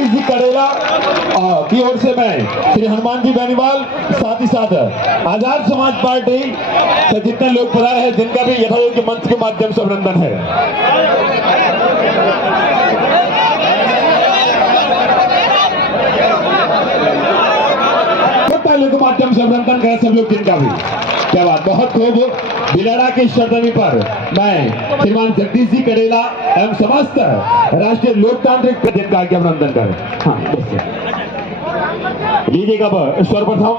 जगदीश जी करेला की ओर से मैं श्री हनुमान जी बेनीवाल, साथ ही साथ आजाद समाज पार्टी से जितने लोग पधारे हैं जिनका भी यथायोग्य मंच के माध्यम से अभिनंदन है। के माध्यम से अभिनंदन करें सब लोग जिनका भी। क्या बात, बहुत खूब। बिलाड़ा के शतमी पर मैं श्रीमान जगदीश जी करेला एवं समस्त राष्ट्रीय लोकतांत्रिक जिनका आगे अभिनंदन करें। हाँ, लीजिएगा सर्वप्रथम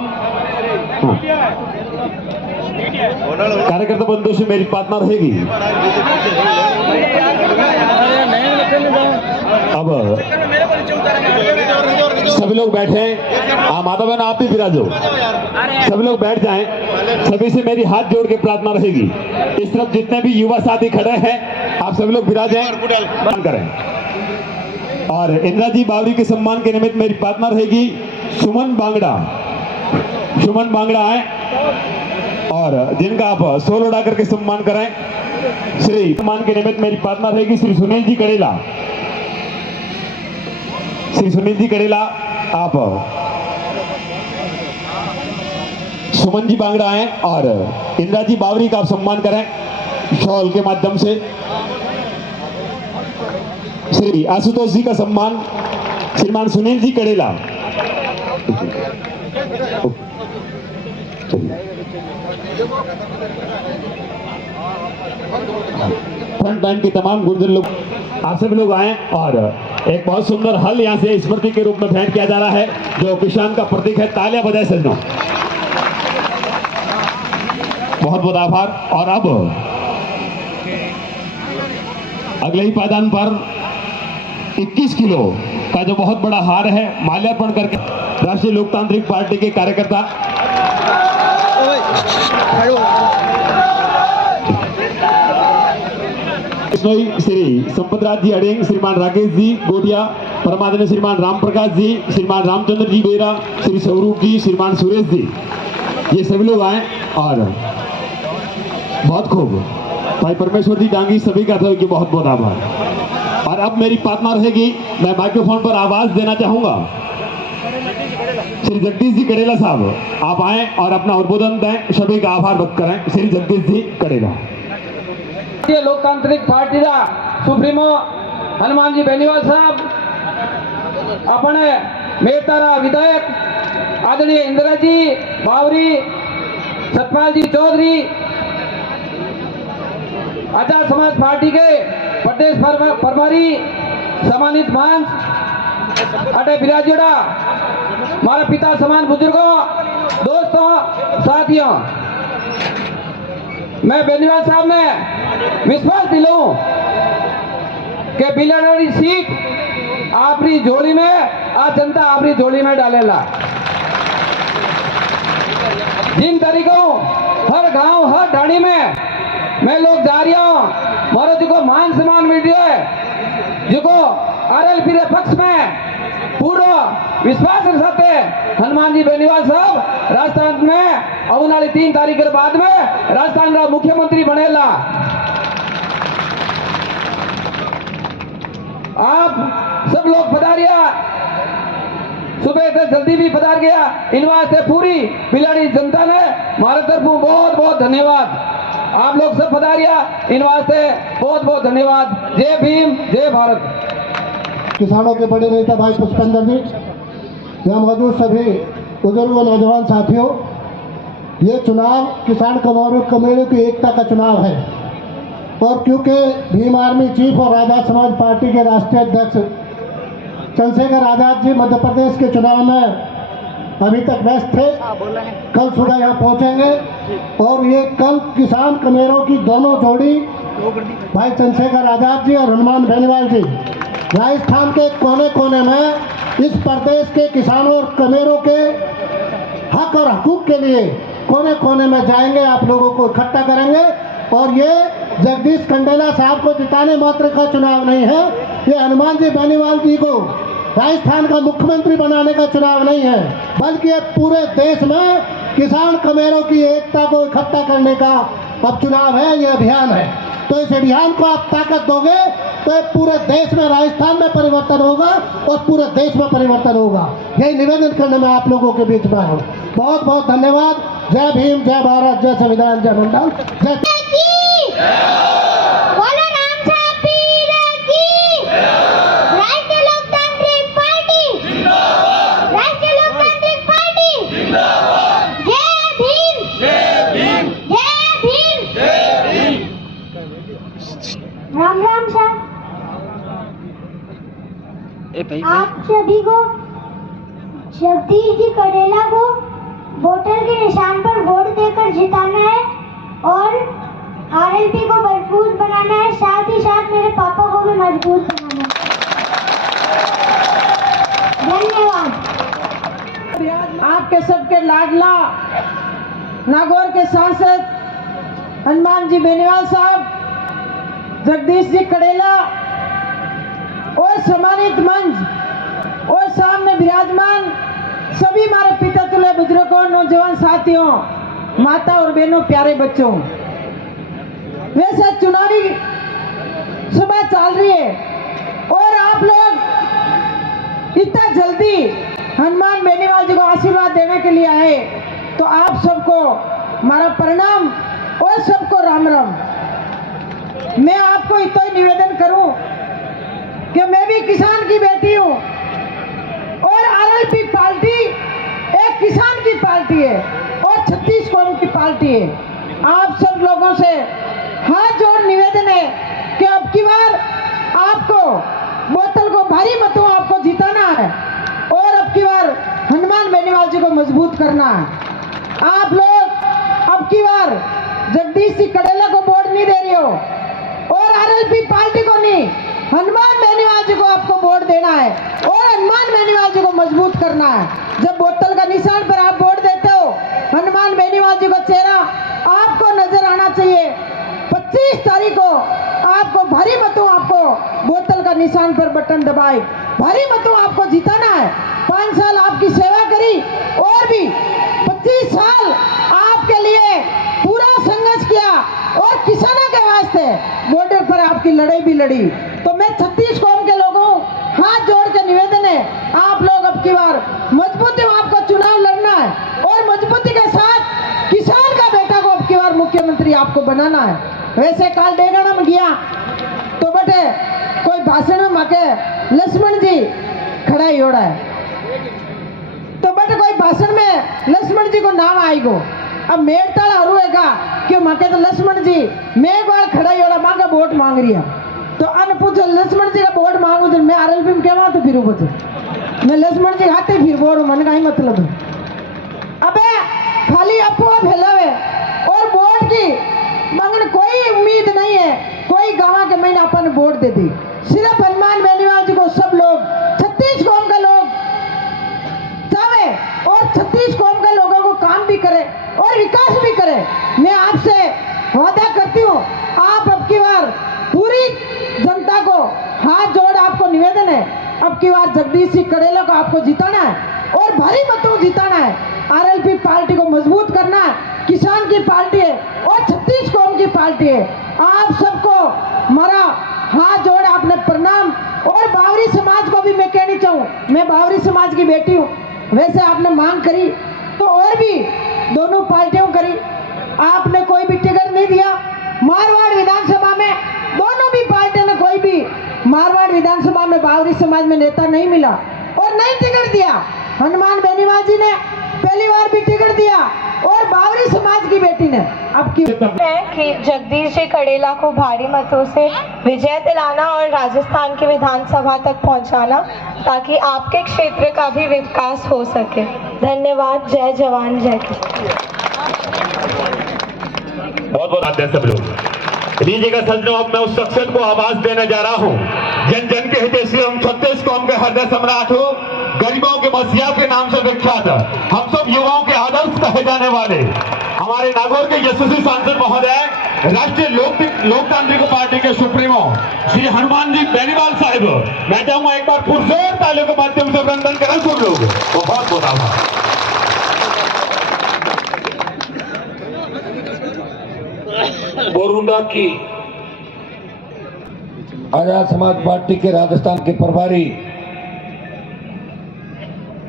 कार्यकर्ता बंधु से मेरी प्रार्थना रहेगी। अब सभी लोग बैठे। माता बहन आप भी विराजो, सभी लोग बैठ जाएं। सभी से मेरी हाथ जोड़ के प्रार्थना रहेगी। इस तरफ जितने भी युवा साथी खड़े हैं आप सभी लोग विराजें, करें। और इंदिरा जी बावरी के सम्मान के निमित्त मेरी प्रार्थना रहेगी। सुमन बांगड़ा आए और जिनका आप सोल उड़ा करके सम्मान करें। श्री सम्मान के निमित्त मेरी प्रार्थना रहेगी। श्री सुनील जी करेला आप सुमन जी बांगड़ा आए और इंदिरा जी बावरी का आप सम्मान करें शॉल के माध्यम से। श्री आशुतोष जी का सम्मान श्रीमान सुनील जी करेला। फ्रंट लाइन के तमाम गुर्जर लोग आप सभी लोग आए और एक बहुत सुंदर हल यहाँ से स्मृति के रूप में भेंट किया जा रहा है जो किसान का प्रतीक है। तालियां बजाए सजनों, बहुत बहुत आभार। और अब अगले ही पायदान पर 21 किलो का जो बहुत बड़ा हार है माल्यार्पण करके राष्ट्रीय लोकतांत्रिक पार्टी के कार्यकर्ता श्री संपतराज जी अडेंग, श्रीमान राकेश जी गोटिया, परमादरणीय श्रीमान राम प्रकाश जी, श्रीमान रामचंद्र जी बेरा, श्री स्वरूप जी, श्रीमान सुरेश जी, ये सभी लोग आए और बहुत खूब। भाई परमेश्वर जी डांगी सभी का था कि बहुत बहुत आभार। और अब मेरी प्रार्थना रहेगी, मैं माइक्रोफोन पर आवाज देना चाहूंगा। श्री जगदीश जी करेला साहब आप आए और अपना उद्बोधन दें, सभी का आभार व्यक्त करें। श्री जगदीश जी करेला। लोकतांत्रिक पार्टी का सुप्रीमो हनुमान जी बेनीवाल साहब, अपने मेहतारा विधायक आदरणीय इंदिरा जी बावरी, सतपाल जी चौधरी, आजाद समाज पार्टी के प्रदेश प्रभारी सम्मानित मांस अटे बिराजोड़ा, हमारा पिता समान बुजुर्गों, दोस्तों, साथियों, मैं बेनीवाल साहब ने विश्वास दिलाऊं कि बिलाड़ी सीट आपरी झोली में आज जनता आपरी झोली में डालेला। जिन तरीकों हर गांव हर ढाणी में मैं लोग जा रहा हूं, मारो जो मान सम्मान मिल रहा है, जो आरएलपी के पक्ष में पूरा विश्वास रखते हनुमान जी बेनीवाल साहब राजस्थान में आने वाली 3 तारीख के बाद में राजस्थान का मुख्यमंत्री बनेला। आप सब लोग पधारिया, सुबह से जल्दी भी पधार गया, इन वास्ते पूरी बिलाड़ी जनता ने हमारे तरफ बहुत बहुत धन्यवाद। आप लोग सब पधारिया, इन वास्ते बहुत बहुत धन्यवाद। जय भीम, जय भारत। किसानों के बड़े नेता भाई पुष्पेंद्र जी, यहाँ मौजूद सभी बुजुर्ग व नौजवान साथियों, ये चुनाव किसान कमेरों की एकता का चुनाव है। और क्योंकि भीम आर्मी चीफ और आजाद समाज पार्टी के राष्ट्रीय अध्यक्ष चंद्रशेखर आजाद जी मध्य प्रदेश के चुनाव में अभी तक व्यस्त थे, कल सुबह यहाँ पहुँचेंगे और ये कल किसान कमेरों की दोनों जोड़ी भाई चंद्रशेखर आजाद जी और हनुमान बेनीवाल जी राजस्थान के कोने कोने में इस प्रदेश के किसानों और कमेरों के हक और हकूक के लिए कोने कोने में जाएंगे, आप लोगों को इकट्ठा करेंगे। और ये जगदीश कंडेला साहब को जिताने मात्र का चुनाव नहीं है, ये हनुमान जी बेनीवाल जी को राजस्थान का मुख्यमंत्री बनाने का चुनाव नहीं है, बल्कि ये पूरे देश में किसान कमेरों की एकता को इकट्ठा करने का अब चुनाव है, ये अभियान है। तो इस अभियान को आप ताकत दोगे तो ये पूरे देश में, राजस्थान में परिवर्तन होगा और पूरे देश में परिवर्तन होगा। यही निवेदन करने में आप लोगों के बीच में हूँ। बहुत बहुत धन्यवाद। जय भीम, जय भारत, जय संविधान, जय मंडल, जय बोलो नाम साहब पीर की राष्ट्रीय लोकतांत्रिक पार्टी जिंदाबाद, राष्ट्रीय लोकतांत्रिक पार्टी जिंदाबाद। जय भीम, जय भीम, जय भीम, जय भीम। राम राम साहब, आप सभी को जगदीश जी कड़ेला को बोतल के निशान पर वोट देकर जिताना है और आरएलपी को मजबूत बनाना है, साथ ही साथ मेरे पापा को भी मजबूत बनाना है। धन्यवाद। आपके सबके लाडला नागौर के सांसद हनुमान जी बेनीवाल साहब, जगदीश जी कड़ेला और सम्मानित मंच और सामने विराजमान सभी हमारे पिता तुल्य बुजुर्गों, नौजवान साथियों, माता और बहनों, प्यारे बच्चों, वैसे चुनावी सभा चल रही है और आप लोग इतना जल्दी हनुमान बेनीवाल जी को आशीर्वाद देने के लिए आए, तो आप सबको हमारा प्रणाम और सबको राम राम। मैं आपको इतना ही निवेदन करूं कि मैं भी किसान की बेटी हूं और आरएलपी पार्टी एक किसान की पार्टी है और 36 कौम की पार्टी है। आप सब लोगों से हाथ जोड़ निवेदन है कि अब की बार आपको बोतल को भारी मतों आपको जिताना है और अब की बार हनुमान बेनीवाल जी को मजबूत करना है। आप लोग अब की बार जगदीश जी कड़ेला को वोट नहीं दे रही हो और आरएलपी पार्टी को नहीं, हनुमान बेनीवाल जी को आपको वोट देना है और हनुमान बेनीवाल जी को मजबूत करना है। जब बोतल का निशान पर आप वोट देते हो, हनुमान बेनीवाल जी का चेहरा आपको नजर आना चाहिए। 25 तारीख को आपको भारी मतों आपको बोतल का निशान पर बटन दबाए, भारी मतों आपको जिताना है। 5 साल आपकी सेवा करी और भी 25 साल आपके लिए पूरा संघर्ष किया और किसानों के वास्ते बॉर्डर पर आपकी लड़ाई भी लड़ी। तो मैं 36 कौम के लोगों हाथ जोड़ के निवेदन है, आप लोग अब की बार मजबूती में आपको चुनाव लड़ना है और मजबूती के साथ किसान का बेटा को अब की बार मुख्यमंत्री आपको बनाना है। वैसे काल डेगाना में गया तो बटे कोई भाषण में मके लक्ष्मण जी खड़ा ही होड़ा है, तो बटे कोई भाषण में लक्ष्मण जी को नाम आएगो। अब मेड़ताल हरूएगा कि मके तो लक्ष्मण जी मैं बार खड़ा ही होड़ा, मांगा वोट मांग रही है, तो अन पूछो लक्ष्मण जी का वोट मांगू तो मैं आरएलपी में क्या तो फिर मैं लक्ष्मण जी खाते फिर बोल मन का ही मतलब है। अबे खाली अफवाह फैलावे और वोट की मंगन कोई उम्मीद नहीं है, कोई गांव के महीने अपन वोट दे दी। सिर्फ हनुमान बेनीवाल जी को सब लोग 36 कौम के लोग चाहे और 36 कौम के लोगों को काम भी करे और विकास भी करे। मैं आपसे वादा करती हूँ, आप अब की बार पूरी जनता को हाथ जोड़ आपको निवेदन है, अब की बार जगदीश सिंह कड़ेला को आपको जिताना है और भारी मतों जिताना है। आरएलपी पार्टी को मजबूत करना है, किसान की पार्टी है और 36 कौम की पार्टी है। आप सबको हमारा हाथ जोड़ आपने प्रणाम। और बावरी समाज को भी मैं कहनी चाहूँ, मैं बावरी समाज की बेटी हूँ। वैसे आपने मांग करी तो और भी दोनों पार्टियों करी, आपने कोई भी टिकट नहीं दिया। मारवाड़ विधानसभा में दोनों भी पार्टियों ने कोई भी मारवाड़ विधानसभा में बावरी समाज में नेता नहीं मिला और नहीं टिकट दिया। हनुमान बेनीवाल जी ने पहली बार भी टिकट दिया और बावरी समाज की बेटी ने अब की है कि जगदीश जी कड़ेला को भारी मतों से विजय दिलाना और राजस्थान की विधानसभा तक पहुंचाना, ताकि आपके क्षेत्र का भी विकास हो सके। धन्यवाद। जय जवान जय किसान। बहुत बहुत आदेश सब लोग लीजिएगा सज्जनों। अब मैं उस शख्सियत को आवाज देने जा रहा हूँ, जन जन के हितैषी हम 36 कौम के हृदय सम्राट हो, गरीबों के मसीहा के नाम से विख्यात, हम सब युवाओं के आदर्श कहे जाने वाले हमारे नागौर के यशस्वी सांसद महोदय, राष्ट्रीय लोकतांत्रिक पार्टी के सुप्रीमो श्री हनुमान जी बेनीवाल साहिब, मैं चाहूंगा एक बार पुरजोर तालियों के माध्यम से अभिनंदन करें सब लोग। बहुत बहुत आभार। बोरुंडा की आजाद समाज पार्टी के राजस्थान के प्रभारी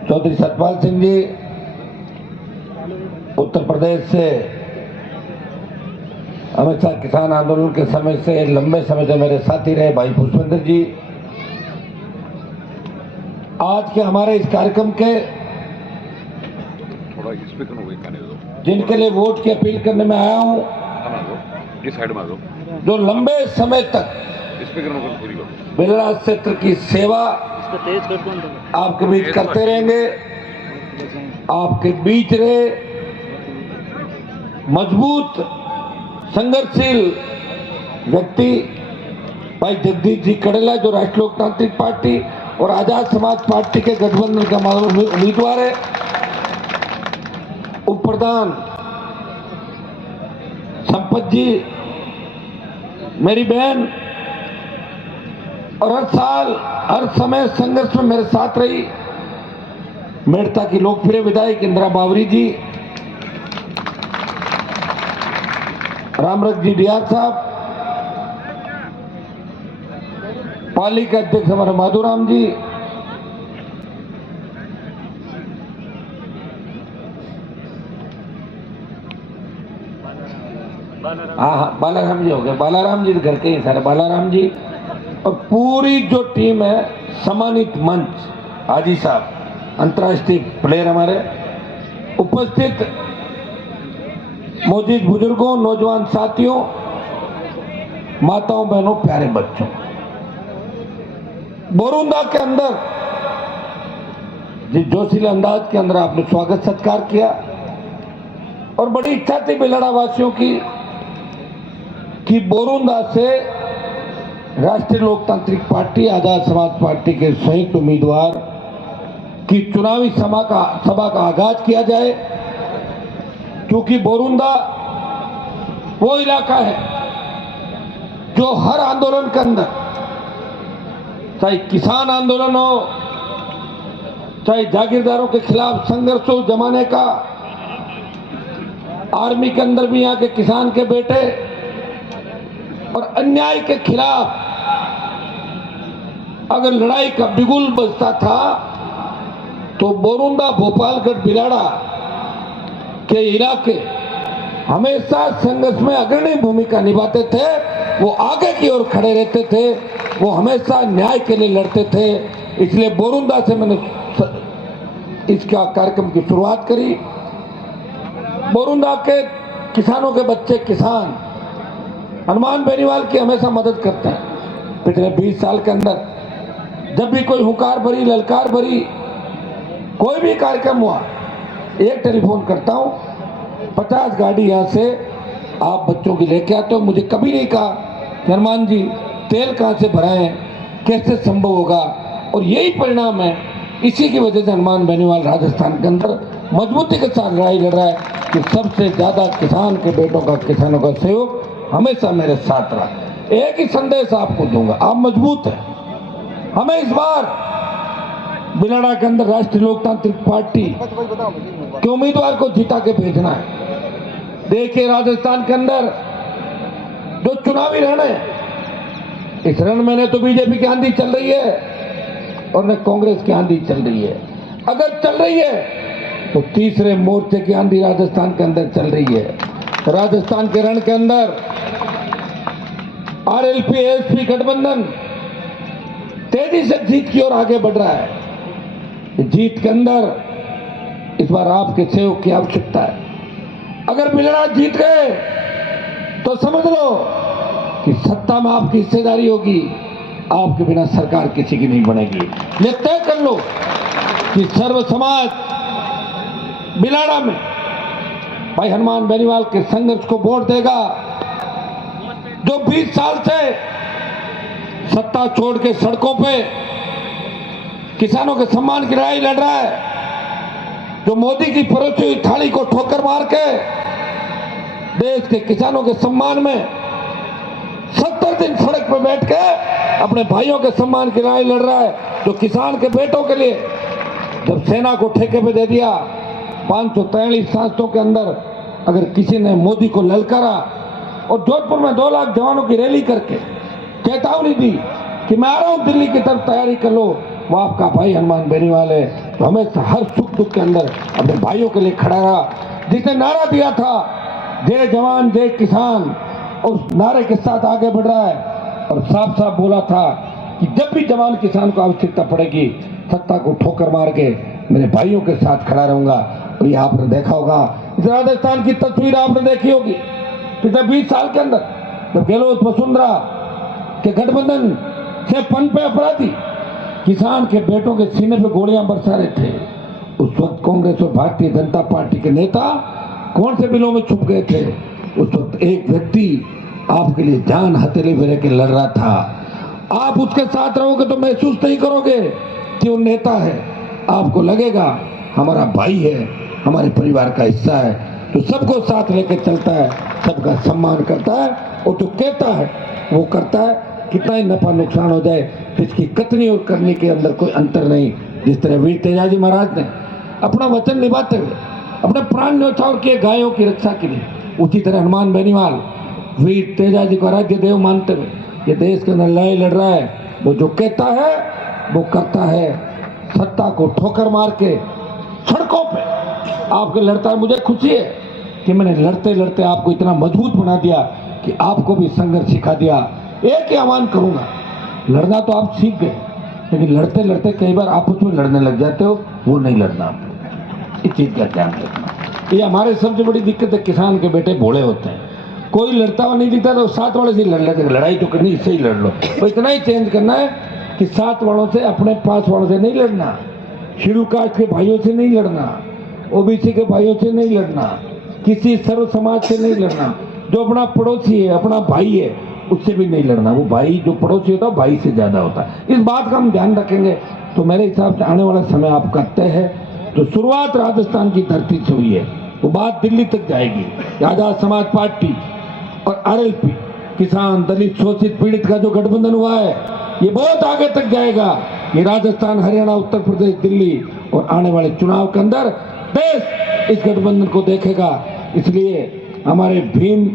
चौधरी सतपाल सिंह जी, उत्तर प्रदेश से हमेशा किसान आंदोलन के समय से लंबे समय से मेरे साथी रहे भाई पुष्पेंद्र जी, आज के हमारे इस कार्यक्रम के जिनके लिए वोट की अपील करने में आया हूं, जो लंबे समय तक बिलड़ा क्षेत्र की सेवा आपके बीच करते रहेंगे, आपके बीच रहे मजबूत संघर्षशील व्यक्ति भाई जगदीश जी कड़ेला, जो राष्ट्रीय लोकतांत्रिक पार्टी और आजाद समाज पार्टी के गठबंधन का उम्मीदवार है। उप प्रधान संपत जी मेरी बहन, और हर साल हर समय संघर्ष में मेरे साथ रही मेड़ता की लोकप्रिय विधायक इंदिरा बावरी जी, रामरख जी डीआर साहब, पाली के अध्यक्ष हमारे माधुराम जी, हाँ बालाराम जी हो गए, बालाराम जी घर के ही सारे बालाराम जी, और पूरी जो टीम है, सम्मानित मंच, हाजी साहब अंतर्राष्ट्रीय प्लेयर हमारे, उपस्थित मौजूद बुजुर्गों, नौजवान साथियों, माताओं बहनों, प्यारे बच्चों, बोरुंदा के अंदर जिस जोशीले अंदाज के अंदर आपने स्वागत सत्कार किया, और बड़ी इच्छा थी बिलड़ा वासियों की कि बोरुंदा से राष्ट्रीय लोकतांत्रिक पार्टी आजाद समाज पार्टी के संयुक्त उम्मीदवार की चुनावी सभा का आगाज किया जाए, क्योंकि बोरुंदा वो इलाका है जो हर आंदोलन के अंदर, चाहे किसान आंदोलन हो, चाहे जागीरदारों के खिलाफ संघर्ष हो जमाने का, आर्मी के अंदर भी यहाँ के किसान के बेटे, और अन्याय के खिलाफ अगर लड़ाई का बिगुल बजता था तो बोरुंदा, भोपालगढ़, बिलाड़ा के इलाके हमेशा संघर्ष में अग्रणी भूमिका निभाते थे। वो आगे की ओर खड़े रहते थे, वो हमेशा न्याय के लिए लड़ते थे। इसलिए बोरुंदा से मैंने इसका कार्यक्रम की शुरुआत करी। बोरुंदा के किसानों के बच्चे किसान हनुमान बेनीवाल की हमेशा मदद करते हैं। पिछले 20 साल के अंदर जब भी कोई हुंकार भरी, ललकार भरी कोई भी कार्यक्रम हुआ, एक टेलीफोन करता हूं, 50 गाड़ी यहां से आप बच्चों की लेके आते हो। मुझे कभी नहीं कहा कि हनुमान जी तेल कहां से भराएं, कैसे संभव होगा, और यही परिणाम है। इसी की वजह से हनुमान बेनीवाल राजस्थान के अंदर मजबूती के साथ लड़ाई लड़ रहा है कि सबसे ज्यादा किसान के बेटों का, किसानों का सहयोग हमेशा मेरे साथ रहा। एक ही संदेश आपको दूंगा, आप मजबूत हैं। हमें इस बार बिलाड़ा के अंदर राष्ट्रीय लोकतांत्रिक पार्टी के उम्मीदवार को जिता के भेजना है। देखिए राजस्थान के अंदर जो चुनावी रण है, इस रण में न तो बीजेपी की आंधी चल रही है और न कांग्रेस की आंधी चल रही है। अगर चल रही है तो तीसरे मोर्चे की आंधी राजस्थान के अंदर चल रही है। राजस्थान के रण के अंदर आरएलपी एएसपी गठबंधन तेजी से जीत की ओर आगे बढ़ रहा है। जीत के अंदर इस बार आपके सहयोग की आवश्यकता है। अगर बिलड़ा जीत गए तो समझ लो कि सत्ता में आपकी हिस्सेदारी होगी, आपके बिना सरकार किसी की नहीं बनेगी। ये तय कर लो कि सर्व समाज बिलाड़ा में भाई हनुमान बेनीवाल के संघर्ष को वोट देगा, जो 20 साल से सत्ता छोड़ के सड़कों पे किसानों के सम्मान की लड़ाई लड़ रहा है, जो मोदी की परोसी हुई थाली को ठोकर मार के देश के किसानों के सम्मान में 70 दिन सड़क पर बैठ के अपने भाइयों के सम्मान की लड़ाई लड़ रहा है, जो किसान के बेटों के लिए जब सेना को ठेके पे दे दिया, 543 सांसदों के अंदर अगर किसी ने मोदी को ललकारा और जोधपुर में 2 लाख जवानों की रैली करके चेतावनी दी कि मैं आ रहा हूं दिल्ली की तरफ, तैयारी कर लो। वो आपका भाई हनुमान बेनीवाल है, तो हमेशा हर सुख दुख के अंदर अपने भाइयों के लिए खड़ा रहा। जिसने नारा दिया था जय जवान जय किसान, उस नारे के साथ आगे बढ़ रहा है और साफ साफ बोला था कि जब भी जवान किसान को आवश्यकता पड़ेगी, सत्ता को ठोकर मार के मेरे भाइयों के साथ खड़ा रहूंगा। और ये आपने देखा होगा, इस राजस्थान की तस्वीर आपने देखी होगी, पिछले 20 साल के अंदर जब गहलोत वसुंधरा के गठबंधन से पनपे अपराधी किसान के बेटों के सीने पे गोलियां बरसा रहे थे, उस वक्त कांग्रेस और भारतीय जनता पार्टी के नेता कौन से बिलों में छुप गए थे। उस वक्त एक व्यक्ति आपके लिए जान हथेली में रह के लड़ रहा था। आप उसके साथ रहोगे तो महसूस नहीं करोगे कि वो नेता है, आपको लगेगा हमारा भाई है, हमारे परिवार का हिस्सा है, तो सबको साथ लेकर चलता है, सबका सम्मान करता है और जो कहता है वो करता है। कितना ही नफा नुकसान हो जाए, इसकी कतनी और करने के अंदर कोई अंतर नहीं। जिस तरह वीर तेजाजी महाराज ने अपना वचन निभाते हुए अपने प्राण न्यौछावर किए गायों की रक्षा के लिए, उसी तरह हनुमान बेनीवाल वीर तेजाजी को आराध्य देव मानते हुए ये देश के अंदर लड़ाई लड़ रहा है। वो जो कहता है वो करता है, सत्ता को ठोकर मार के सड़कों पे आपके लड़ता है। मुझे खुशी है कि मैंने लड़ते लड़ते आपको इतना मजबूत बना दिया कि आपको भी संघर्ष सिखा दिया। एक ही आह्वान करूंगा, लड़ना तो आप सीख गए, लेकिन लड़ते लड़ते कई बार आपस में लड़ने लग जाते हो, वो नहीं लड़ना। इस चीज का ध्यान रखना। ये हमारे सबसे बड़ी दिक्कत है, किसान के बेटे भोले होते हैं, कोई लड़ता हुआ नहीं दिखता तो 7 वालों से लड़ लेते, लड़ाई तो करनी इससे ही लड़ लो। तो इतना ही चेंज करना है कि 7 वालों से, अपने 5 वालों से नहीं लड़ना, शेड्यूल कास्ट के भाइयों से नहीं लड़ना, ओबीसी के भाइयों से नहीं लड़ना, किसी सर्व समाज से नहीं लड़ना। जो अपना पड़ोसी है, अपना भाई है, उससे भी नहीं लड़ना। वो भाई जो पड़ोसी होता है भाई से ज्यादा होता है। इस बात का हम ध्यान रखेंगे तो मेरे हिसाब से आने वाला समय आप करते हैं। तो शुरुआत राजस्थान की धरती से हुई है, वो बात दिल्ली तक जाएगी। आजाद समाज पार्टी और आरएलपी, किसान, दलित, शोषित, पीड़ित का जो गठबंधन हुआ है, ये बहुत आगे तक जाएगा। ये राजस्थान, हरियाणा, उत्तर प्रदेश, दिल्ली और आने वाले चुनाव के अंदर देश इस गठबंधन को देखेगा। इसलिए हमारे भीम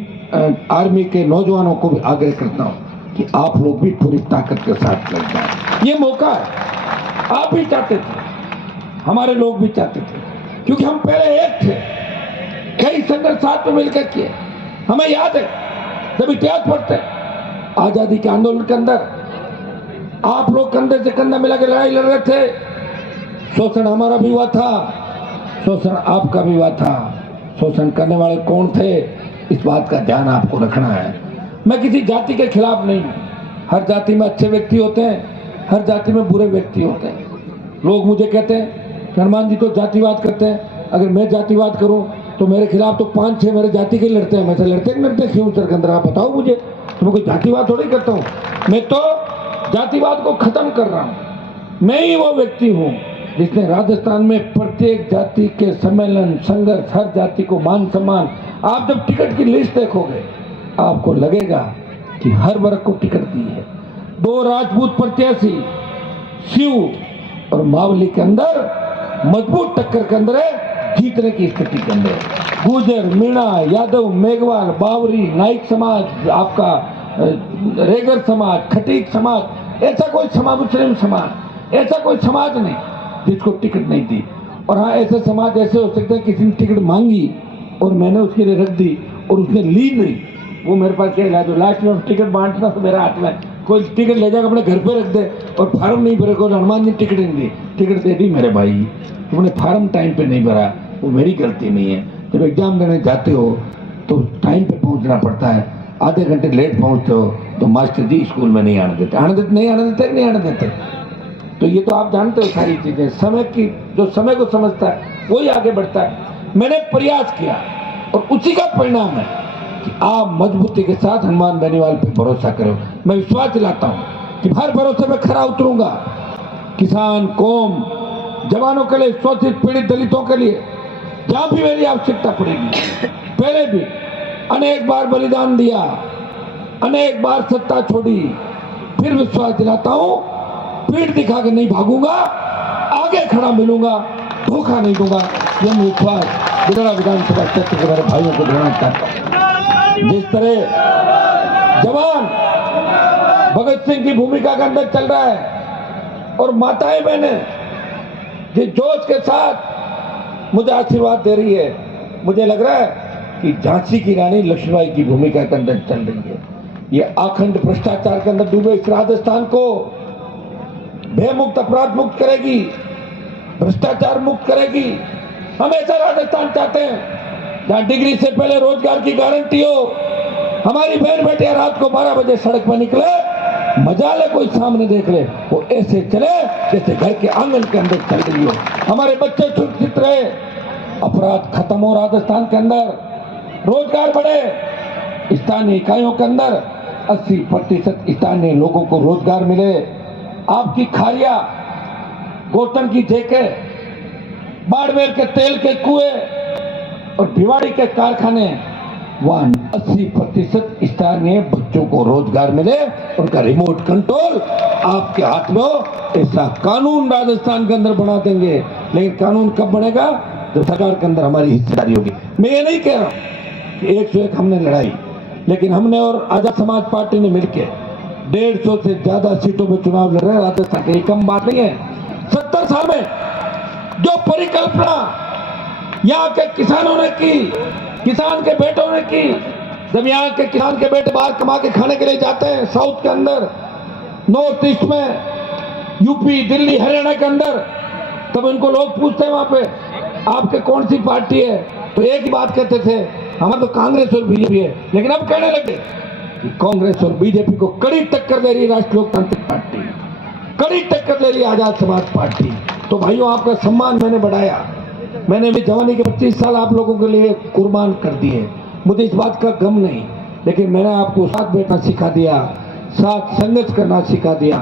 आर्मी के नौजवानों को भी आग्रह करता हूं कि आप लोग भी पूरी ताकत के साथ लड़ जाएं। ये मौका है, आप भी चाहते थे, हमारे लोग भी चाहते थे, क्योंकि हम पहले एक थे, कई संघर्ष साथ में मिलकर किए। हमें याद है जब इतिहास पढ़ते हैं, आजादी के आंदोलन के अंदर आप लोग कंधे से कंधा मिला के लड़ाई लड़ रहे थे। शोषण हमारा भी हुआ था, शोषण आपका भी हुआ था। शोषण करने वाले कौन थे, इस बात का ध्यान आपको रखना है। मैं किसी जाति के खिलाफ नहीं हूं, हर जाति में अच्छे व्यक्ति होते हैं, हर जाति में बुरे व्यक्ति होते हैं। लोग मुझे कहते हैं कि हनुमान जी तो जातिवाद करते हैं, अगर मैं जातिवाद करूं तो मेरे खिलाफ तो 5-6 मेरे जाति के लड़ते हैं। मैं तो लड़ते क्यों सरकंदर, आप बताओ मुझे, तो मैं कोई जातिवाद थोड़ी करता हूँ। मैं तो जातिवाद को खत्म कर रहा हूँ। मैं ही वो व्यक्ति हूँ जिसने राजस्थान में प्रत्येक जाति के सम्मेलन, संघर्ष, हर जाति को मान सम्मान। आप जब टिकट की लिस्ट देखोगे आपको लगेगा कि हर वर्ग को टिकट दी है। 2 राजपूत प्रत्याशी शिव और मावली के अंदर मजबूत टक्कर के अंदर है, जीतने की स्थिति के अंदर। गुर्जर, मीणा, यादव, मेघवाल, बावरी, नाइक समाज, आपका रेगर समाज, खटीक समाज, ऐसा कोई समाज, मुस्लिम समाज, ऐसा कोई समाज नहीं जिसको टिकट नहीं दी। और हाँ, ऐसे समाज ऐसे हो सकते हैं किसी ने टिकट मांगी और मैंने उसके लिए रख दी और उसने ली नहीं, वो मेरे पास क्या इलाज हो। लास्ट में टिकट बांटना तो मेरा हाथ में, कोई टिकट ले जाकर अपने घर पे रख दे और फार्म नहीं भरे, कोई हनुमान जी टिकट नहीं दी, टिकट दे दी मेरे भाई, तुमने फार्म टाइम पे नहीं भरा, वो मेरी गलती नहीं है। जब एग्जाम देने जाते हो तो टाइम पे पहुंचना पड़ता है, आधे घंटे लेट पहुंचते हो तो मास्टर जी स्कूल में नहीं आने देते, नहीं आने देते। तो ये तो आप जानते हो सारी चीजें। समय की, जो समय को समझता है वही आगे बढ़ता है। मैंने प्रयास किया और उसी का परिणाम है कि आप मजबूती के साथ हनुमान बेनीवाल पे भरोसा करो। मैं विश्वास दिलाता हूं कि हर भरोसे में खरा उतरूंगा। किसान, कौम, जवानों के लिए, शोषित पीड़ित दलितों के लिए जहां भी मेरी आवश्यकता पड़ेगी। पहले भी अनेक बार बलिदान दिया, अनेक बार सत्ता छोड़ी, फिर विश्वास दिलाता हूं पीठ दिखा के नहीं भागूंगा, आगे खड़ा मिलूंगा, धोखा नहीं दूंगा। यह विश्वास बिदड़ा विधानसभा क्षेत्र के मेरे भाइयों को देना चाहता हूं। जिस तरह जवान भगत सिंह की भूमिका के अंदर चल रहा है। और माताएं बहनें जिस जोश के साथ मुझे आशीर्वाद दे रही है, मुझे लग रहा है कि झांसी की रानी लक्ष्मीबाई की भूमिका के अंदर चल रही है। ये अखंड भ्रष्टाचार के अंदर डूबे इस राजस्थान को भय मुक्त, अपराध मुक्त करेगी, भ्रष्टाचार मुक्त करेगी। हम ऐसा राजस्थान चाहते हैं जहां डिग्री से पहले रोजगार की गारंटी हो, हमारी बहन बेटियां रात को 12 बजे सड़क पर निकले, मजाले कोई सामने देख ले, वो ऐसे चले जैसे घर के आंगन के अंदर चल रही हो। हमारे बच्चे सुरक्षित रहे, अपराध खत्म हो राजस्थान के अंदर, रोजगार बढ़े, स्थानीय इकाइयों के अंदर 80% स्थानीय लोगों को रोजगार मिले। आपकी खारिया, गोतन की जेके, बाड़मेर के तेल के कुएं और भिवाड़ी के कारखाने, वहां 80% स्थानीय बच्चों को रोजगार मिले, उनका रिमोट कंट्रोल आपके हाथ में हो। ऐसा कानून राजस्थान के अंदर बना देंगे। लेकिन कानून कब बनेगा? जब सरकार के अंदर हमारी हिस्सेदारी होगी। मैं ये नहीं कह रहा हूं कि 101 हमने लड़ाई, लेकिन हमने और आजाद समाज पार्टी ने मिलकर 150 से ज्यादा सीटों में चुनाव लड़ रहे हैं राजस्थान के। कम बात नहीं है। 70 साल में जो परिकल्पना यहाँ के किसानों ने की, किसान के बेटों ने की, जब यहाँ के किसान के बेटे बाहर कमा के खाने के लिए जाते हैं साउथ के अंदर, नॉर्थ ईस्ट में, यूपी, दिल्ली, हरियाणा के अंदर, तब उनको लोग पूछते हैं वहां पे आपके कौन सी पार्टी है, तो एक ही बात कहते थे, हमारे तो कांग्रेस और बीजेपी है। लेकिन अब कहने लगे कि कांग्रेस और बीजेपी को कड़ी टक्कर दे रही राष्ट्रीय लोकतांत्रिक पार्टी, कड़ी टक्कर दे रही आजाद समाज पार्टी। तो भाइयों, आपका सम्मान मैंने बढ़ाया। मैंने भी जवानी के 25 साल आप लोगों के लिए कुर्बान कर दिए, मुझे इस बात का गम नहीं। लेकिन मैंने आपको साथ बैठना सिखा दिया, साथ संघर्ष करना सिखा दिया।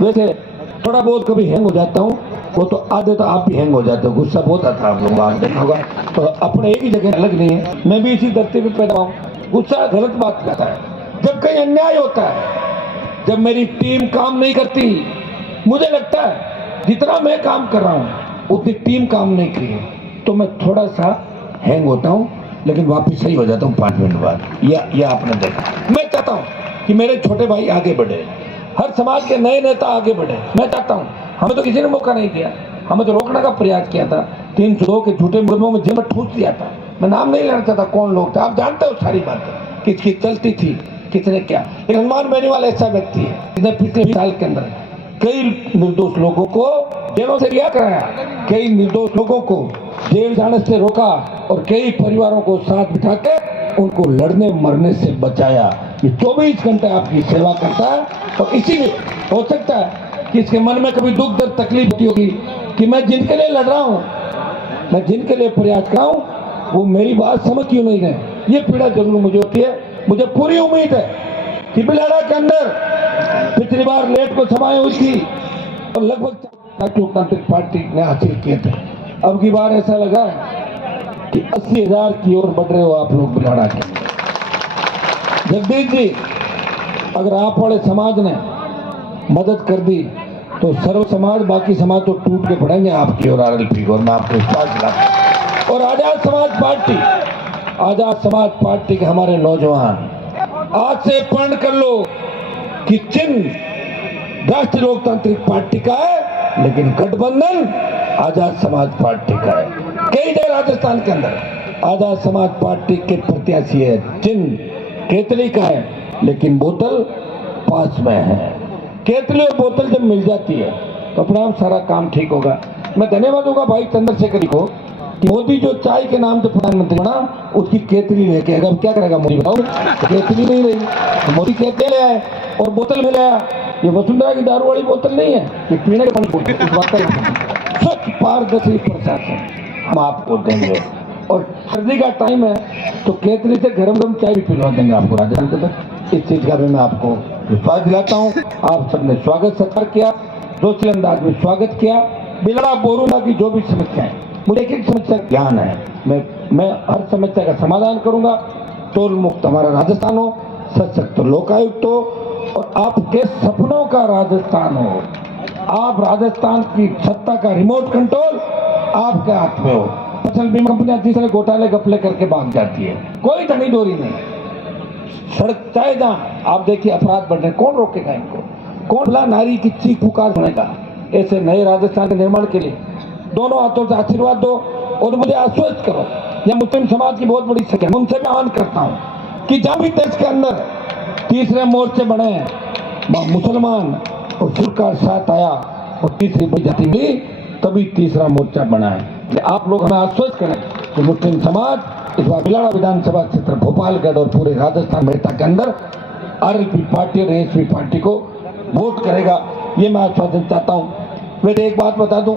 वैसे थोड़ा बहुत कभी हैंग हो जाता हूँ, वो तो आधे तो आप भी हैंग हो जाते हो, गुस्सा बहुत आता है आप लोगों को, देखा होगा। तो अपने एक ही जगह अलग नहीं है, मैं भी इसी धरती पे पैदा हूँ। गुस्सा गलत बात करता है, जब कहीं अन्याय होता है, जब मेरी टीम काम नहीं करती, मुझे लगता है जितना मैं काम कर रहा हूँ उतनी टीम काम नहीं की है, तो मैं थोड़ा सा हैंग होता हूँ, लेकिन वापस सही हो जाता हूँ 5 मिनट बाद। यह आपने देखा। मैं चाहता हूँ कि मेरे छोटे भाई आगे बढ़े, हर समाज के नए नेता आगे बढ़े। मैं चाहता हूँ, हमें तो किसी ने मौका नहीं दिया, हमें तो रोकने का प्रयास किया था। 302 के झूठे मुकदमों में जेल में ठूस दिया था। मैं नाम नहीं लेना चाहता कौन लोग थे, आप जानते हो सारी बातें, किसकी चलती थी, किसने क्या। लेकिन हनुमान बेनीवाल ऐसा व्यक्ति है जिसने पिछले 20 साल के अंदर कई निर्दोष लोगों को जेलों से रिहा कराया, कई निर्दोष लोगों को जेल जाने से रोका और कई परिवारों को साथ बिठा के उनको लड़ने मरने से बचाया। ये 24 घंटे आपकी सेवा करता है। और इसीलिए हो सकता है कि इसके मन में कभी दुख दर्द तकलीफ होती होगी कि मैं जिनके लिए लड़ रहा हूँ, मैं जिनके लिए प्रयास कर रहा हूँ, वो मेरी बात समझ क्यों नहीं रहे। ये पीड़ा जरूर मुझे होती है। मुझे पूरी उम्मीद है कि बिलाड़ा के अंदर पिछली बार लेट को समाई हुई थी और लगभग लोकतांत्रिक पार्टी ने हासिल किए थे। अब की बार ऐसा लगा कि 80,000 की ओर बढ़ रहे हो आप लोग बिलाड़ा के। जगदीश जी, अगर आप वाले समाज ने मदद कर दी तो सर्व समाज, बाकी समाज तो टूट के पड़ेंगे आपकी और आरएलपी को, और मैं आपको विश्वास दिलाता। और आजाद समाज पार्टी के हमारे नौजवान आज से प्रण कर लो कि चिन्ह राष्ट्रीय लोकतांत्रिक पार्टी का है, लेकिन गठबंधन आजाद समाज पार्टी का है। कई जगह राजस्थान के अंदर आजाद समाज पार्टी के प्रत्याशी है, चिन्ह केतली का है, लेकिन बोतल पास में है। केतली और बोतल जब मिल जाती है तो अपना आप सारा काम ठीक होगा। मैं धन्यवाद दूंगा भाई चंद्रशेखर को कि मोदी जो चाय के नाम से प्रधानमंत्री बना, उसकी केतली लेके अगर क्या करेगा मोदी बताओ। तो केतली नहीं रही तो मोदी केतली ले आए और बोतल में ले आया। ये वसुंधरा की दारू वाली बोतल नहीं है, ये पीने का पानी बोतल। इस बात का स्वच्छ पारदर्शी प्रशासन हम आपको देंगे। और सर्दी का टाइम है तो केतली से गरम गरम चाय भी पिलवा देंगे आपको राजस्थान के अंदर। इस चीज का भी मैं आपको विश्वास दिलाता हूँ। आप सबने स्वागत सत्कार किया, दोषी अंदाज में स्वागत किया। बिलाड़ा बोरूना की जो भी समस्या है, मुझे एक समस्या ज्ञान है, मैं हर समस्या का समाधान करूंगा। टोल मुक्त हमारा राजस्थान हो, सशक्त लोकायुक्त हो और आपके सपनों का राजस्थान हो। आप राजस्थान की सत्ता का रिमोट कंट्रोल आपके हाथ में हो। फसल बीमा कंपनियां तीसरे घोटाले गपले करके भाग जाती है, कोई धनी डोरी नहीं। सड़क चाहे जहाँ आप देखिए अपराध बढ़ रहे हैं, कौन रोकेगा इनको? कौन भला नारी की चीख पुकार सुनेगा? ऐसे नए राजस्थान के निर्माण के लिए दोनों हाथों से आशीर्वाद दो और मुझे आश्वस्त करो। यह मुस्लिम समाज की बहुत बड़ी संख्या, उनसे मैं आह्वान करता हूँ कि जहाँ भी देश के अंदर तीसरे मोर्चे बने हैं, मुसलमान और सरकार साथ आया और तीसरी बड़ी जाति मिली, तभी तीसरा मोर्चा बना है। आप लोग हमें आश्वस्त करें कि मुस्लिम समाज इस बार बिलाड़ा विधानसभा क्षेत्र भोपालगढ़ और पूरे राजस्थान मेहता के अंदर आरएलपी पार्टी और एएसपी पार्टी को वोट करेगा, ये मैं आश्वासन चाहता हूँ। वैसे एक बात बता दूं,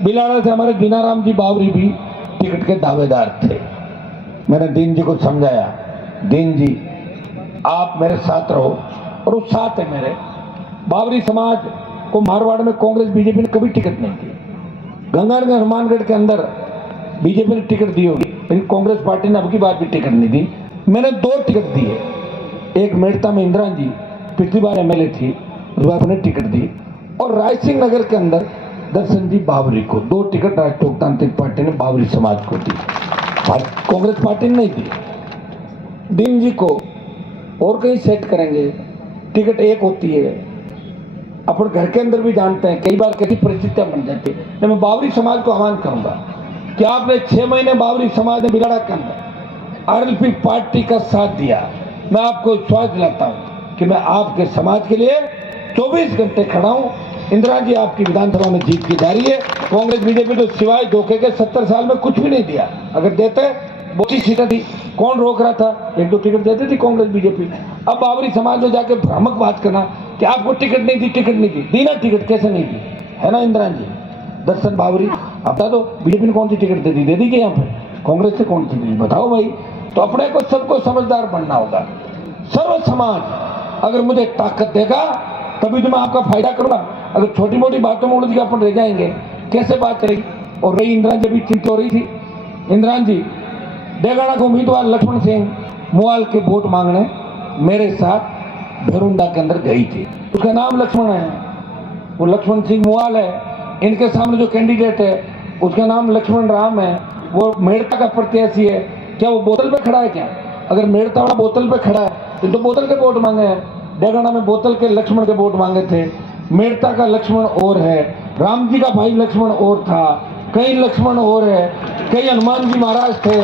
बिलाड़ा से हमारे दीनाराम जी बावरी भी टिकट के दावेदार थे। मैंने दीन जी को समझाया, दीन जी आप मेरे साथ रहो, और उस साथ है मेरे। बावरी समाज को मारवाड़ में कांग्रेस बीजेपी ने कभी टिकट नहीं दी। गंगानगर हनुमानगढ़ के अंदर बीजेपी ने टिकट दी होगी, लेकिन कांग्रेस पार्टी ने अब की बार भी टिकट नहीं दी। मैंने 2 टिकट दिए, एक मेड़ता में इंदिरा जी पिछली बार एमएलए थी, उस बार उन्हें टिकट दी, और राय सिंह नगर के अंदर दर्शन जी बावरी को 2 टिकट राष्ट्रीय लोकतांत्रिक पार्टी ने बावरी समाज को दी, कांग्रेस पार्टी ने नहीं दी। दीन जी को और कहीं सेट करेंगे, टिकट एक होती है, अपन घर के अंदर भी जानते हैं कई बार कैसी परिस्थितियां बन जाती है। मैं बावरी समाज को आह्वान करूंगा कि आपने 6 महीने बावरी समाज ने बिलाड़ा के अंदर आरएलपी पार्टी का साथ दिया। मैं आपको विश्वास दिलाता हूं कि मैं आपके समाज के लिए 24 घंटे खड़ा हूं। इंदिरा जी आपकी विधानसभा में जीत की जा रही है। कांग्रेस बीजेपी तो सिवाय धोखे के 70 साल में कुछ भी नहीं दिया। अगर देते बहुत सी सीटें थी, कौन रोक रहा था? 1-2 टिकट देती थी कांग्रेस बीजेपी। अब बावरी समाज में जाके भ्रामक बात करना कि आपको टिकट नहीं दी, टिकट नहीं दी। दी ना टिकट, कैसे नहीं दी? है ना इंदिरा जी, दर्शन बावरी, आप बता दो बीजेपी ने कौन सी टिकट दे दी क्या यहाँ पे? कांग्रेस से कौन सी दी? बताओ भाई। तो अपने को सबको समझदार बनना होगा। सर्व समाज अगर मुझे ताकत देगा तभी तो मैं आपका फायदा करूंगा। अगर छोटी मोटी बातों में उलझ के अपन रह जाएंगे, कैसे बात रही? और रही इंदिरा जी भी चिंता हो रही थी। इंदिरा जी डेगाना के उम्मीदवार लक्ष्मण सिंह मुआल के वोट मांगने मेरे साथ भेरुंडा के अंदर गई थी। उसका नाम लक्ष्मण है, वो लक्ष्मण सिंह मुआल है। इनके सामने जो कैंडिडेट है उसका नाम लक्ष्मण राम है, वो मेड़ता का प्रत्याशी है। क्या वो बोतल पे खड़ा है क्या? अगर मेड़ता वाला बोतल पे खड़ा है तो बोतल के वोट मांगे हैं। डेगाना में बोतल के लक्ष्मण के वोट मांगे थे, मेड़ता का लक्ष्मण और है, राम जी का भाई लक्ष्मण और था, कई लक्ष्मण और है, कई हनुमान जी महाराज थे,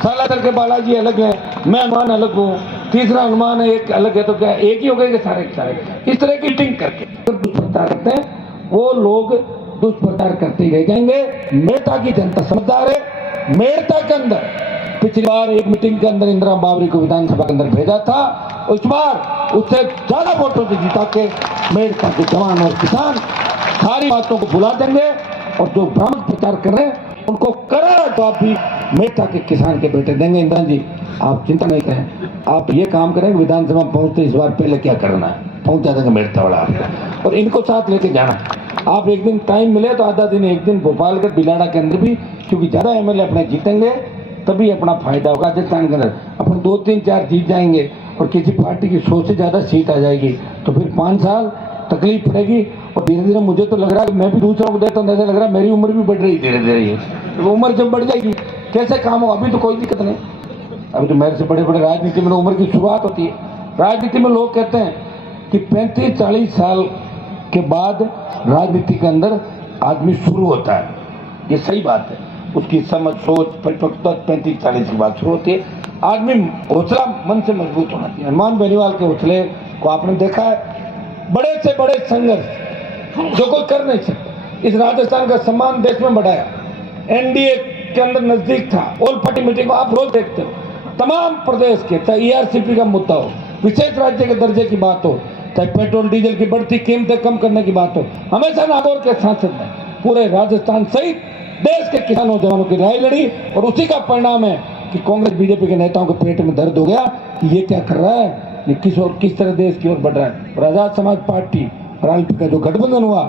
सालासर के बालाजी अलग है, मैं हनुमान अलग हूँ, तीसरा हनुमान है एक अलग है, तो क्या एक ही हो गए सारे के सारे? इस तरह की टिंग करके दुष्प्रचार करते हैं, वो लोग दुष्प्रचार करते ही रह जाएंगे। मेड़ता की जनता समझदार है। मेड़ता के अंदर पिछली बार एक मीटिंग के अंदर इंदिरा बावरी को विधानसभा के अंदर भेजा था, इस बार उससे ज्यादा वोटों से जिता के मेड़ता के जवान और किसान सारी बातों को भुला देंगे, और जो भ्रामक प्रचार कर रहे हैं उनको करारा जवाब भी मेड़ता के किसान के बेटे देंगे। इंदिरा जी आप चिंता नहीं करें, आप ये काम करें, विधानसभा पहुंचते इस बार पहले क्या करना है पहुंचा देंगे मेड़ता वाला आपको, और इनको साथ लेके जाना। आप एक दिन टाइम मिले तो आधा दिन एक दिन भोपालगढ़ बिलाड़ा के अंदर भी, क्योंकि ज्यादा एमएलए अपने जीतेंगे तभी अपना फायदा होगा। राजस्थान के अंदर अपन 2-3-4 जीत जाएंगे और किसी पार्टी की 100 से ज्यादा सीट आ जाएगी तो फिर 5 साल तकलीफ पड़ेगी, और धीरे धीरे मुझे तो लग रहा है मैं भी दूसरों को देता हूँ, ऐसा लग रहा है मेरी उम्र भी बढ़ रही धीरे धीरे। तो उम्र जब बढ़ जाएगी कैसे काम हो? अभी तो कोई दिक्कत नहीं, अभी तो मेरे से बड़े बड़े राजनीति में उम्र की शुरुआत होती है। राजनीति में लोग कहते हैं कि 35-40 साल के बाद राजनीति के अंदर आदमी शुरू होता है, ये सही बात है। उसकी समझ सोच परिपक्वता 35-40 के बाद शुरू होती है। आदमी हौसला मन से मजबूत होना चाहिए। हनुमान बेनीवाल के हौसले को आपने देखा है, बड़े से बड़े संघर्ष जो कोई कर नहीं सकता। इस राजस्थान का सम्मान देश में बढ़ाया, एनडीए के अंदर नजदीक था, ऑल पार्टी मीटिंग को आप रोज देखते हो, तमाम प्रदेश के, चाहे ईआरसीपी का मुद्दा हो, विशेष राज्य के दर्जे की बात हो, चाहे पेट्रोल डीजल की बढ़ती कीमतें कम करने की बात हो, हमेशा नागौर के सांसद ने पूरे राजस्थान सहित देश के किसानों जवानों की लड़ाई लड़ी, और उसी का परिणाम है कि कांग्रेस बीजेपी के नेताओं के पेट में दर्द हो गया कि ये क्या कर रहा है, ये किस तरह देश की ओर बढ़ रहा है। और आजाद समाज पार्टी और आरएलपी का जो गठबंधन हुआ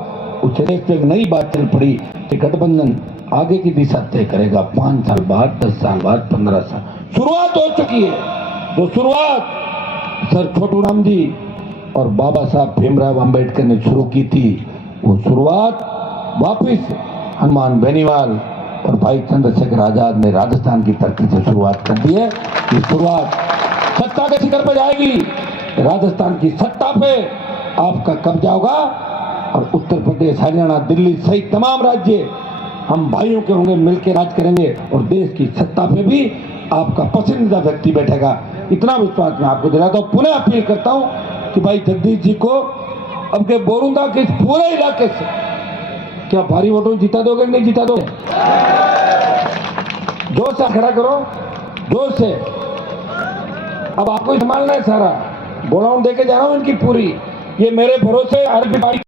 उससे देश पे एक नई बात चल पड़ी कि गठबंधन आगे की दिशा तय करेगा। 5 साल बाद, 10 साल बाद, 15 साल शुरुआत हो चुकी है। जो शुरुआत सर छोटू राम जी और बाबा साहब भीमराव अंबेडकर ने शुरू की थी, वो शुरुआत वापिस हनुमान बेनीवाल और भाई चंद्रशेखर आजाद ने राजस्थान की धरती से शुरुआत कर दी है। ये शुरुआत सत्ता के शिखर पर जाएगी, राजस्थान की सत्ता पे आपका कब्जा होगा और उत्तर प्रदेश, हरियाणा, दिल्ली सहित तमाम राज्य हम भाइयों के होंगे, मिलकर राज करेंगे और देश की सत्ता पे भी आपका पसंदीदा व्यक्ति बैठेगा। इतना विश्वास मैं आपको दिलाता हूँ। पुनः अपील करता हूँ कि भाई जगदीश जी को अब के बोरुंदा के पूरे इलाके से क्या भारी वोटों जिता दोगे, नहीं जिता दोगे? जोर से खड़ा करो, जोर से। अब आपको ही संभालना है सारा। गोडाउन देके जा रहा हूँ इनकी पूरी, ये मेरे भरोसे आरएलपी पार्टी